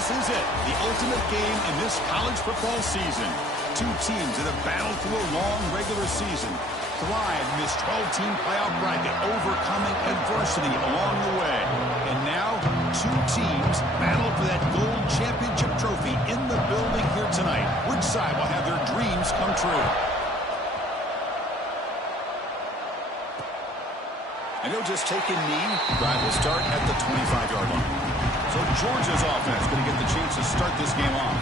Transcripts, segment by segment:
This is it, the ultimate game in this college football season. Two teams that have battled through a long regular season, thrived in this 12-team playoff bracket, overcoming adversity along the way. And now, two teams battle for that gold championship trophy in the building here tonight. Which side will have their dreams come true? And he'll just take a knee. Drive will start at the 25-yard line. So Georgia's offense going to get the chance to start this game off.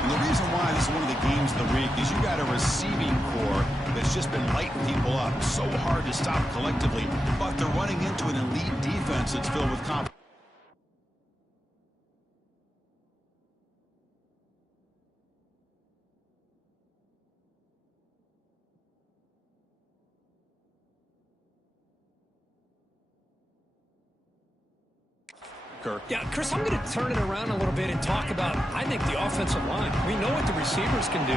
And the reason why this is one of the games of the week is you got a receiving core that's just been lighting people up. So hard to stop collectively, but they're running into an elite defense that's filled with confidence. Kirk. Yeah, Chris, I'm going to turn it around a little bit and talk about, I think, the offensive line. We know what the receivers can do.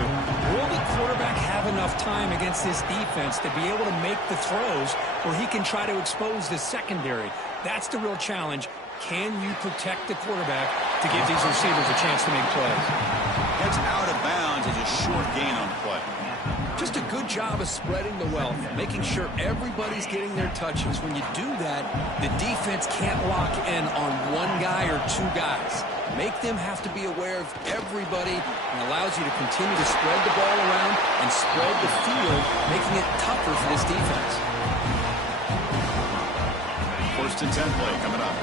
Will the quarterback have enough time against this defense to be able to make the throws where he can try to expose the secondary? That's the real challenge. Can you protect the quarterback to give these receivers a chance to make plays? Gets out of bounds as a short gain on the play. Just a good job of spreading the wealth, making sure everybody's getting their touches. When you do that, the defense can't lock in on one guy or two guys. Make them have to be aware of everybody, and allows you to continue to spread the ball around and spread the field, making it tougher for this defense. 1st and 10 play coming up.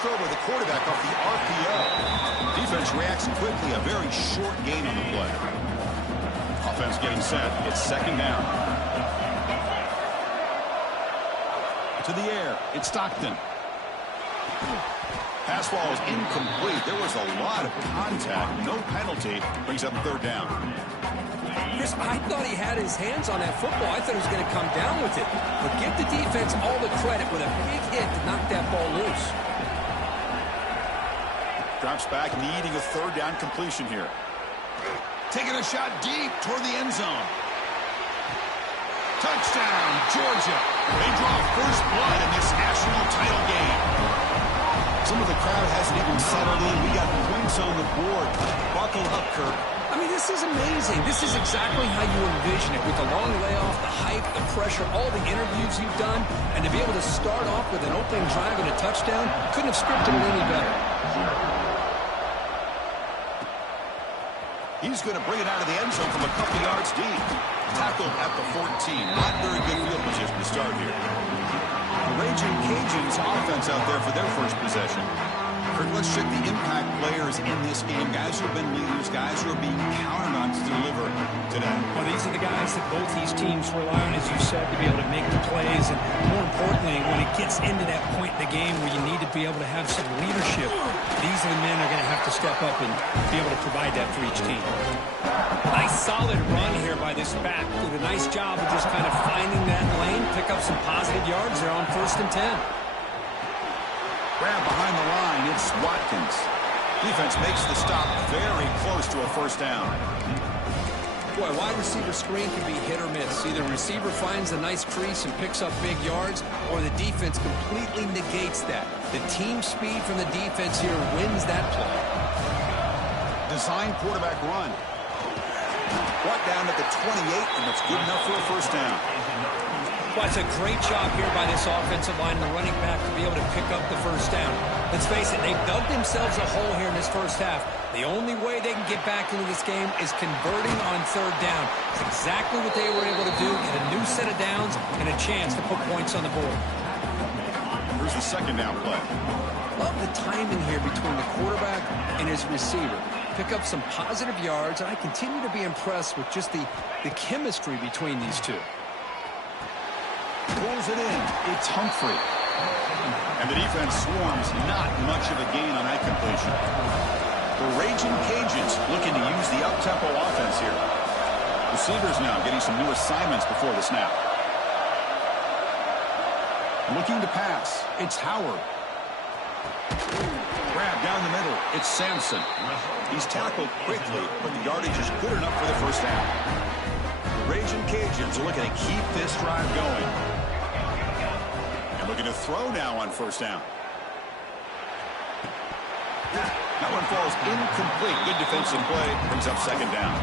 Throw by the quarterback off the RPO. Defense reacts quickly. A very short gain on the play. Offense getting set. It's 2nd down. To the air. It's Stockton. Pass ball is incomplete. There was a lot of contact. No penalty. Brings up 3rd down. Chris, I thought he had his hands on that football. I thought he was going to come down with it. But give the defense all the credit with a big hit to knock that ball loose. Drops back, needing a 3rd down completion here. Taking a shot deep toward the end zone. Touchdown, Georgia. They draw first blood in this national title game. Some of the crowd hasn't even settled in. We got points on the board. Buckle up, Kirk. I mean, this is amazing. This is exactly how you envision it. With the long layoff, the hype, the pressure, all the interviews you've done, and to be able to start off with an opening drive and a touchdown, couldn't have scripted it any better. He's going to bring it out of the end zone from a couple yards deep. Tackled at the 14. Not very good field position to start here. The Raging Cajuns offense out there for their first possession. Kirk, let's check the impact players in this game. Guys who have been leaders, guys who are being counted on to deliver today. Well, these are the guys that both these teams rely on, as you said, to be able to make the plays. And more importantly, when it gets into that point in the game where you need to be able to have some leadership, these are the men that are going to have to step up and be able to provide that for each team. Nice solid run here by this back. Did a nice job of just kind of finding that lane, pick up some positive yards there on 1st and 10. Grab behind the line, it's Watkins. Defense makes the stop very close to a 1st down. Boy, wide receiver screen can be hit or miss. Either receiver finds a nice crease and picks up big yards, or the defense completely negates that. The team speed from the defense here wins that play. Design quarterback run. Brought down at the 28, and that's good enough for a 1st down. Well, it's a great job here by this offensive line and the running back to be able to pick up the 1st down. Let's face it, they've dug themselves a hole here in this 1st half. The only way they can get back into this game is converting on 3rd down. It's exactly what they were able to do, get a new set of downs and a chance to put points on the board. Here's the 2nd down play. Love the timing here between the quarterback and his receiver. Pick up some positive yards, and I continue to be impressed with just the chemistry between these two. Pulls it in. It's Humphrey. And the defense swarms. Not much of a gain on that completion. The Raging Cajuns looking to use the up-tempo offense here. Receivers now getting some new assignments before the snap. Looking to pass. It's Howard. Grab down the middle. It's Sampson. He's tackled quickly, but the yardage is good enough for the 1st down. Raging Cajuns are looking to keep this drive going. And looking to throw now on first down. That one falls incomplete. Good defensive play. Brings up second down.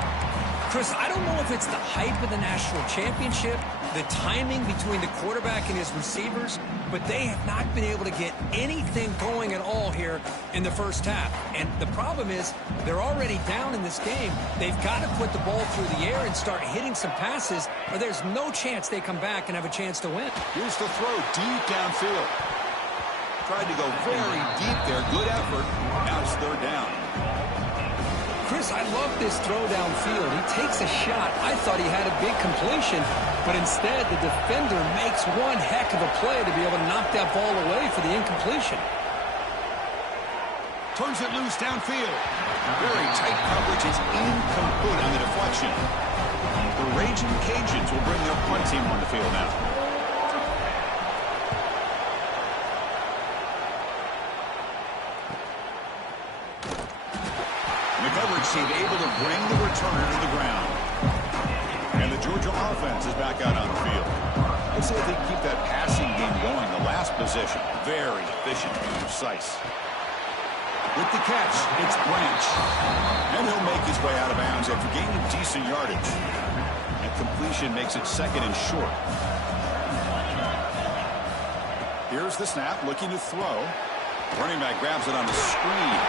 Chris, I don't know if it's the hype of the national championship, the timing between the quarterback and his receivers, but they have not been able to get anything going at all here in the first half. And the problem is they're already down in this game. They've got to put the ball through the air and start hitting some passes, or there's no chance they come back and have a chance to win. Here's the throw deep downfield. Tried to go very deep there. Good effort. Now it's third down. Chris, I love this throw downfield. He takes a shot. I thought he had a big completion, but instead the defender makes one heck of a play to be able to knock that ball away for the incompletion. Turns it loose downfield. Very tight coverage is incomplete on the deflection. The Raging Cajuns will bring their punt team on the field now. Coverage team able to bring the returner to the ground. And the Georgia offense is back out on the field. Let's see if they can keep that passing game going. The last possession, very efficient and precise. With the catch, it's Branch. And he'll make his way out of bounds after gaining decent yardage. And completion makes it second and short. Here's the snap, looking to throw. Running back grabs it on the screen.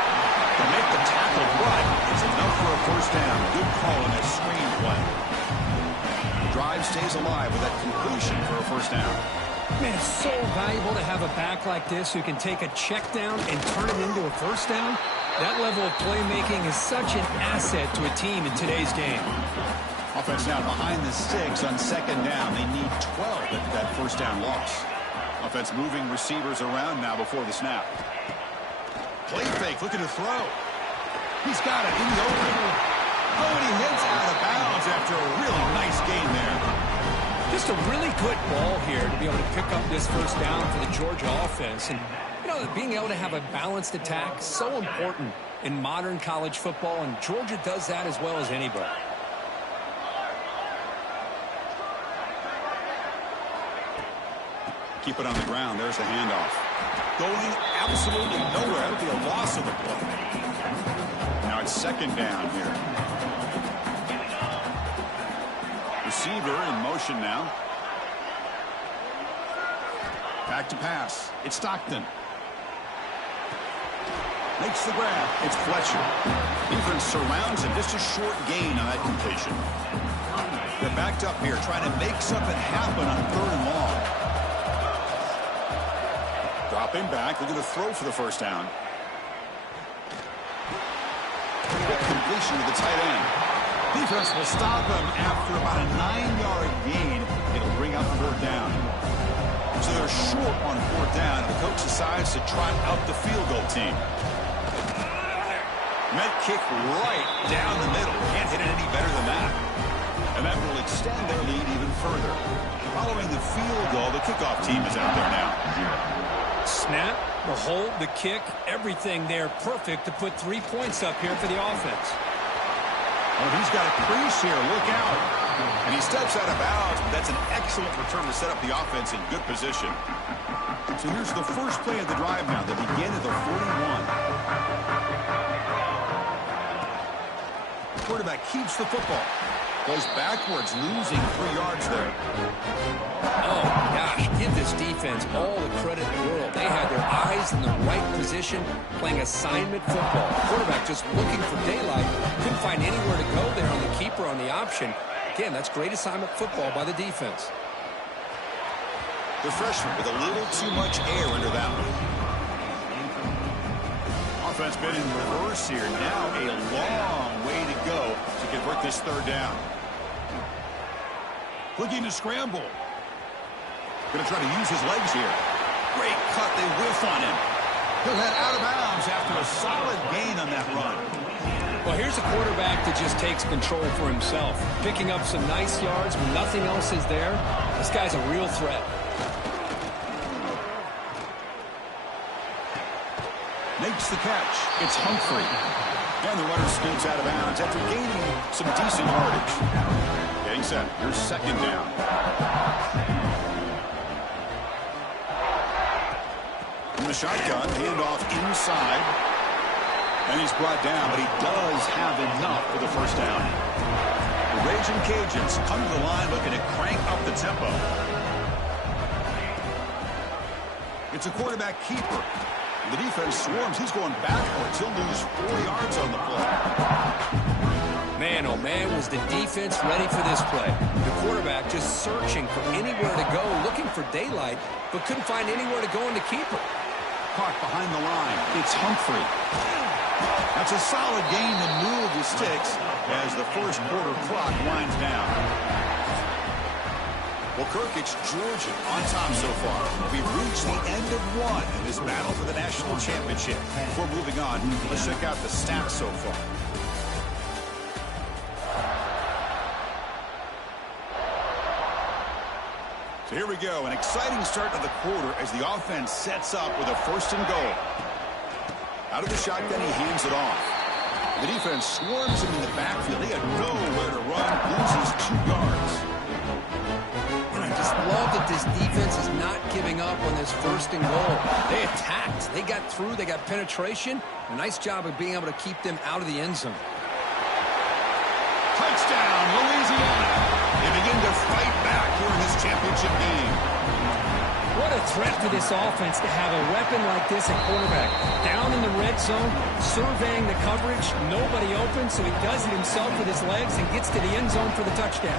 To make the tackle, but it's enough for a first down. Good call on that screen play. The drive stays alive with that completion for a first down. Man, it's so valuable to have a back like this who can take a check down and turn it into a first down. That level of playmaking is such an asset to a team in today's game. Offense now behind the 6 on second down. They need 12 at that first down loss. Offense moving receivers around now before the snap. Play fake, looking to throw. He's got it in the open. Oh, and he hits out of bounds after a really nice gain there. Just a really good ball here to be able to pick up this first down for the Georgia offense. And, you know, being able to have a balanced attack, so important in modern college football, and Georgia does that as well as anybody. Keep it on the ground. There's the handoff. Going absolutely nowhere. That would be a loss of the play. Now it's second down here. Receiver in motion now. Back to pass. It's Stockton. Makes the grab. It's Fletcher. Defense surrounds him. Just a short gain on that completion. They're backed up here trying to make something happen on third and long. Dropping back, looking to throw for the first down. Quick completion to the tight end. Defense will stop him after about a 9-yard gain. It'll bring up fourth down. So they're short on fourth down. The coach decides to trot out the field goal team. Met kick right down the middle. Can't hit it any better than that. And that will extend their lead even further. Following the field goal, the kickoff team is out there now. Snap, the hold, the kick, everything there perfect to put 3 points up here for the offense. Oh, he's got a crease here. Look out. And he steps out of bounds. That's an excellent return to set up the offense in good position. So here's the first play of the drive now. They begin at the 41. The quarterback keeps the football. Goes backwards, losing 3 yards there. Oh, gosh, give this defense all the credit in the world. They had their eyes in the right position, playing assignment football. The quarterback just looking for daylight. Couldn't find anywhere to go there on the keeper on the option. Again, that's great assignment football by the defense. The freshman with a little too much air under that one. Offense been in reverse here. Now a long way to go to convert this third down. Looking to scramble. Going to try to use his legs here. Great cut. They whiff on him. He'll head out of bounds after a solid gain on that run. Well, here's a quarterback that just takes control for himself. Picking up some nice yards when nothing else is there. This guy's a real threat. Makes the catch. It's Humphrey. And the runner scoots out of bounds after gaining some decent yardage. Getting set. Here's second down. From the shotgun, handoff inside. And he's brought down, but he does have enough for the first down. The Raging Cajuns come to the line looking to crank up the tempo. It's a quarterback keeper. The defense swarms. He's going backwards. He'll lose 4 yards on the play. Man, oh man, was the defense ready for this play. The quarterback just searching for anywhere to go, looking for daylight, but couldn't find anywhere to go in the keeper. Caught behind the line. It's Humphrey. That's a solid gain to move the sticks as the first quarter clock winds down. Well, Kirk, it's Georgia on top so far. We've reached the end of one in this battle for the national championship. Before moving on, let's check out the stats so far. So here we go, an exciting start to the quarter as the offense sets up with a first and goal. Out of the shotgun, he hands it off. The defense swarms him in the backfield. He had nowhere to run, loses 2 yards. And I just love that this defense is not giving up on this first and goal. They attacked. They got through. They got penetration. A nice job of being able to keep them out of the end zone. Touchdown, Louisiana. They begin to fight back here in this championship game. What a threat for this offense to have a weapon like this at quarterback. Down in the red zone, surveying the coverage, nobody open, so he does it himself with his legs and gets to the end zone for the touchdown.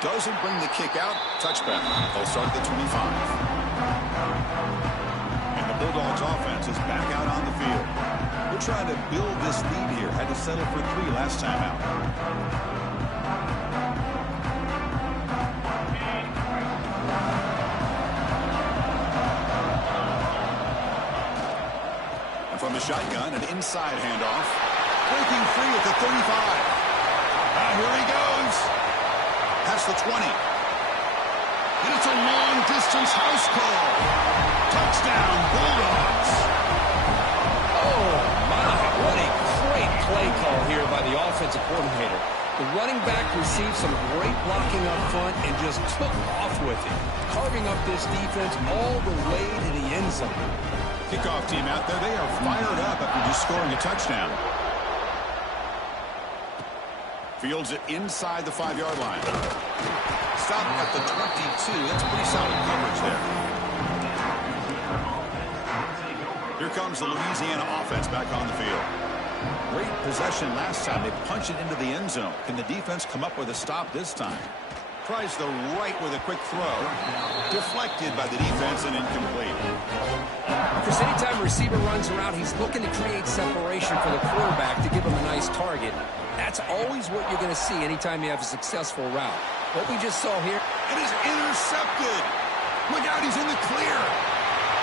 Doesn't bring the kick out. Touchback. They'll start at the 25. And the Bulldogs offense is back out on the field. We're trying to build this lead here. Had to settle for 3 last time out. And from the shotgun, an inside handoff. Breaking free at the 35. Here he goes. Past the 20. And it's a long-distance house call. Touchdown, Bulldogs. Oh, my. What a great play call here by the offensive coordinator. The running back received some great blocking up front and just took off with it, carving up this defense all the way to the end zone. Kickoff team out there. They are fired up after just scoring a touchdown. Fields it inside the 5-yard line. Stop at the 22. That's pretty solid coverage there. Here comes the Louisiana offense back on the field. Great possession last time. They punch it into the end zone. Can the defense come up with a stop this time? Tries the right with a quick throw. Deflected by the defense and incomplete. Because anytime a receiver runs around, he's looking to create separation for the quarterback to give him a nice target. That's always what you're going to see anytime you have a successful route. What we just saw here. It is intercepted. Look out, he's in the clear.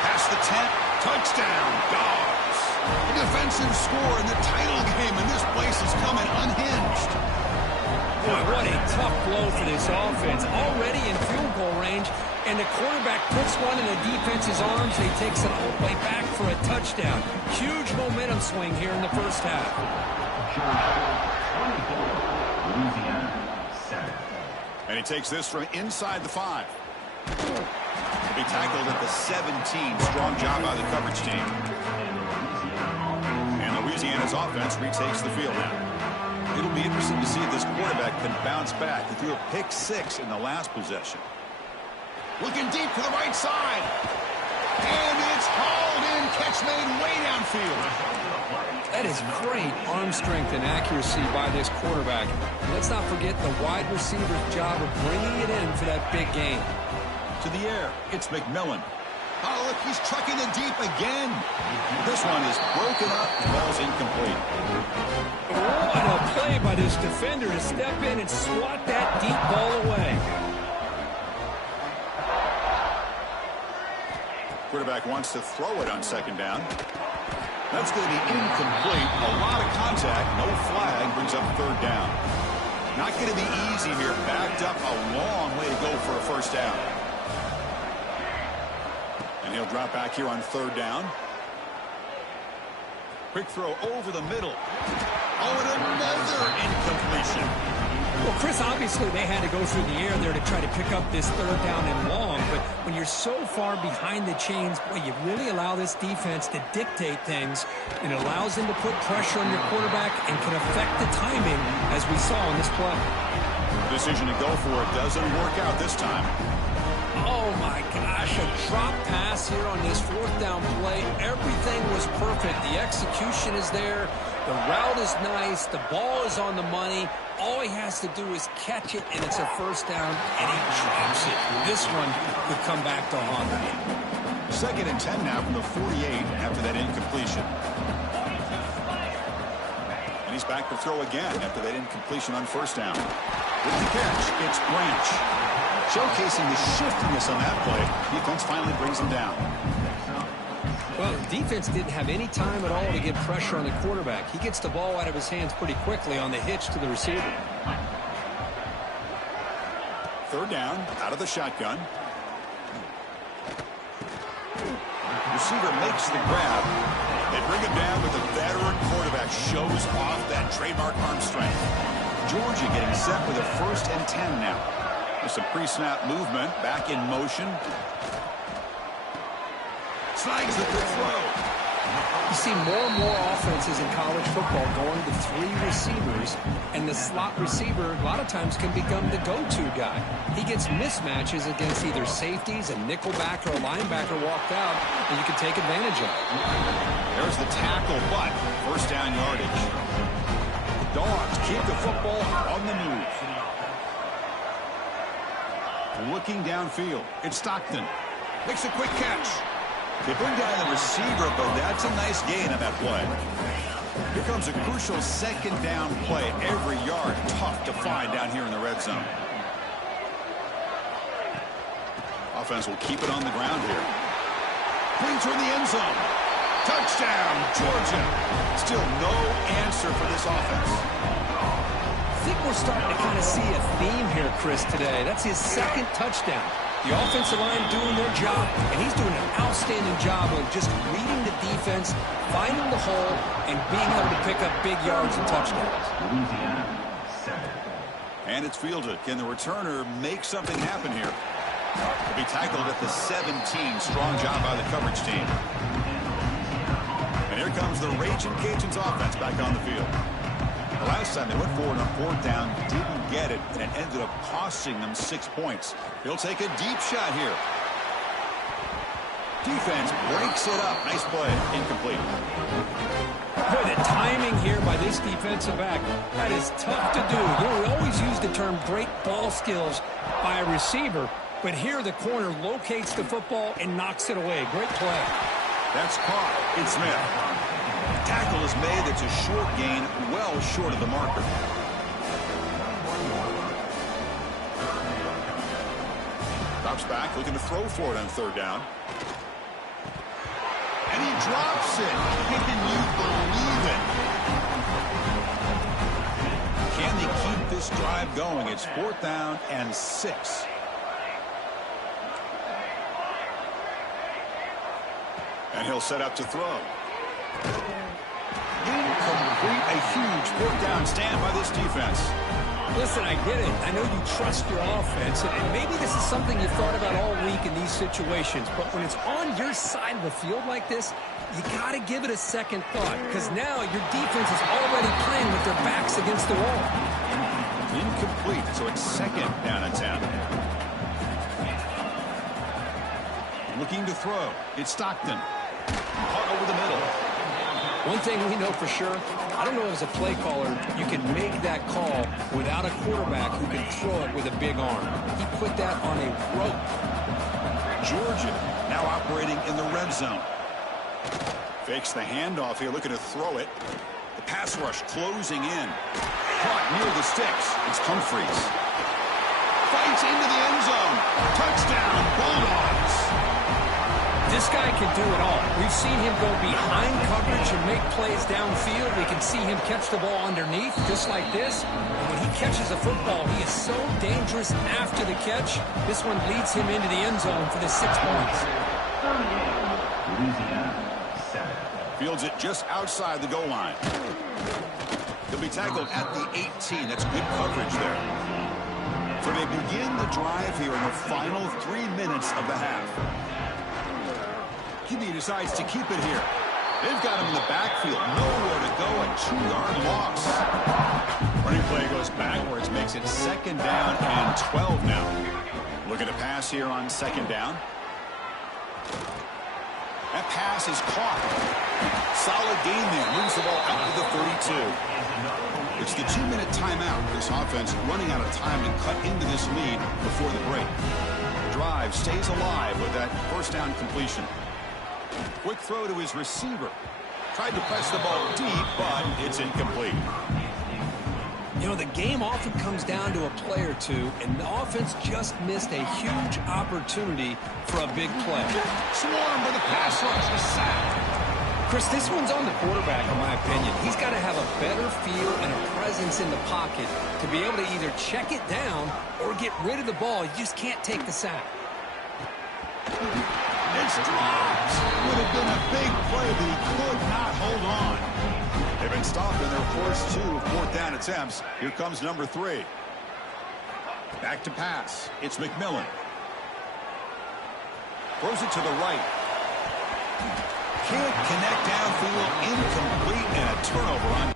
Past the 10. Touchdown, Dogs. A defensive score in the title game, and this place is coming unhinged. Boy, what a tough blow for this offense. Already in field goal range, and the quarterback puts one in the defense's arms, and he takes it all the way back for a touchdown. Huge momentum swing here in the first half. And he takes this from inside the 5. He'll be tackled at the 17. Strong job by the coverage team. And Louisiana's offense retakes the field now. It'll be interesting to see if this quarterback can bounce back. He threw a pick 6 in the last possession. Looking deep to the right side. And it's hauled in. Catch made way downfield. That is great arm strength and accuracy by this quarterback. Let's not forget the wide receiver's job of bringing it in for that big game. To the air, it's McMillan. Oh, look, he's trucking it deep again. This one is broken up. The ball's incomplete. What a play by this defender to step in and swat that deep ball away. Quarterback wants to throw it on second down. That's going to be incomplete. A lot of contact. No flag. Brings up third down. Not going to be easy here. Backed up a long way to go for a first down. And he'll drop back here on third down. Quick throw over the middle. Oh, and another incompletion. Well, Chris, obviously they had to go through the air there to try to pick up this third down and long, but when you're so far behind the chains, boy, you really allow this defense to dictate things, and it allows them to put pressure on your quarterback and can affect the timing, as we saw in this play. Decision to go for it doesn't work out this time. Oh, my gosh, a drop pass here on this fourth down play. Everything was perfect. The execution is there. The route is nice. The ball is on the money. All he has to do is catch it, and it's a first down, and he drops it. This one could come back to haunt him. 2nd and 10 now from the 48 after that incompletion. And he's back to throw again after that incompletion on first down. With the catch, it's Branch. Showcasing the shiftiness on that play. Defense finally brings him down. Well, the defense didn't have any time at all to get pressure on the quarterback. He gets the ball out of his hands pretty quickly on the hitch to the receiver. 3rd down, out of the shotgun. Receiver makes the grab. They bring him down, but the veteran quarterback shows off that trademark arm strength. Georgia getting set with a 1st and 10 now. Just a pre-snap movement, back in motion. Snags the good throw. You see more and more offenses in college football going to 3 receivers, and the slot receiver a lot of times can become the go-to guy. He gets mismatches against either safeties, a nickelbacker, or a linebacker walked out, and you can take advantage of it. There's the tackle, but 1st down yardage. Dogs keep the football on the move. Looking downfield, it's Stockton. Makes a quick catch. They bring down the receiver, but that's a nice gain on that play. Here comes a crucial 2nd down play. Every yard tough to find down here in the red zone. Offense will keep it on the ground here. Putting toward the end zone. Touchdown, Georgia. Still no answer for this offense. I think we're starting to kind of see a theme here, Chris, today. That's his 2nd touchdown. The offensive line doing their job, and he's doing an outstanding job of just reading the defense, finding the hole, and being able to pick up big yards and touchdowns. And it's fielded. Can the returner make something happen here? He'll be tackled at the 17. Strong job by the coverage team. And here comes the Raging Cajuns offense back on the field. The last time they went forward on 4th down, didn't get it, and it ended up costing them 6 points. He'll take a deep shot here. Defense breaks it up. Nice play. Incomplete. Boy, the timing here by this defensive back, that is tough to do. You know, we always use the term great ball skills by a receiver, but here the corner locates the football and knocks it away. Great play. That's caught. It's Smith. Tackle is made. It's a short gain, well short of the marker. Drops back, looking to throw for it on 3rd down. And he drops it. Can you believe it? Can they keep this drive going? It's 4th down and 6. And he'll set up to throw. Incomplete. A huge 4th down stand by this defense. Listen, I get it. I know you trust your offense, and maybe this is something you thought about all week in these situations, but when it's on your side of the field like this, you got to give it a second thought, because now your defense is already playing with their backs against the wall. Incomplete, so it's 2nd down and 10. Looking to throw. It's Stockton. Caught over the middle. One thing we know for sure, I don't know as a play caller, you can make that call without a quarterback who can throw it with a big arm. He put that on a rope. Georgia now operating in the red zone. Fakes the handoff here, looking to throw it. The pass rush closing in. Caught near the sticks. It's Humphreys. Fights into the end zone. Touchdown, Bulldogs. This guy can do it all. We've seen him go behind coverage and make plays downfield. We can see him catch the ball underneath, just like this. And when he catches a football, he is so dangerous after the catch. This one leads him into the end zone for the 6 points. Fields it just outside the goal line. He'll be tackled at the 18. That's good coverage there. So they begin the drive here in the final 3 minutes of the half. QB decides to keep it here. They've got him in the backfield. Nowhere to go. A 2-yard loss. Running play goes backwards. Makes it 2nd down and 12 now. Look at the pass here on 2nd down. That pass is caught. Solid gain there. Moves the ball out to the 32. It's the 2-minute timeout. This offense running out of time to cut into this lead before the break. Drive stays alive with that 1st down completion. Quick throw to his receiver. Tried to press the ball deep, but it's incomplete. You know, the game often comes down to a play or two, and the offense just missed a huge opportunity for a big play. Swarm with a pass rush, a sack. Chris, this one's on the quarterback, in my opinion. He's got to have a better feel and a presence in the pocket to be able to either check it down or get rid of the ball. You just can't take the sack. It's dropped. Would have been a big play, but he could not hold on. They've been stopped in their first 2 4th down attempts. Here comes number 3. Back to pass. It's McMillan. Throws it to the right. Can't connect downfield. Incomplete and a turnover on.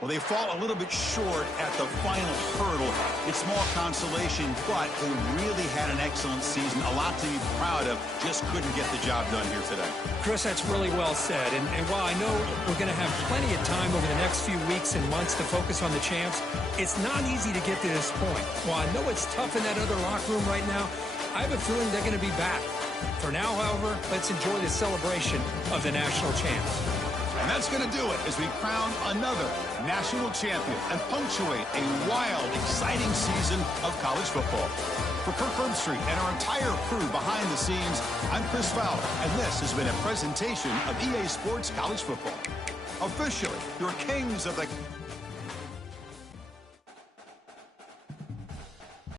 Well, they fall a little bit short at the final hurdle. It's small consolation, but they really had an excellent season. A lot to be proud of. Just couldn't get the job done here today. Chris, that's really well said. And while I know we're going to have plenty of time over the next few weeks and months to focus on the champs, it's not easy to get to this point. While I know it's tough in that other locker room right now, I have a feeling they're going to be back. For now, however, let's enjoy the celebration of the national champs. And that's going to do it as we crown another national champion and punctuate a wild, exciting season of college football. For Kirk Herbstreit and our entire crew behind the scenes, I'm Chris Fowler, and this has been a presentation of EA Sports College Football. Officially, your kings of the...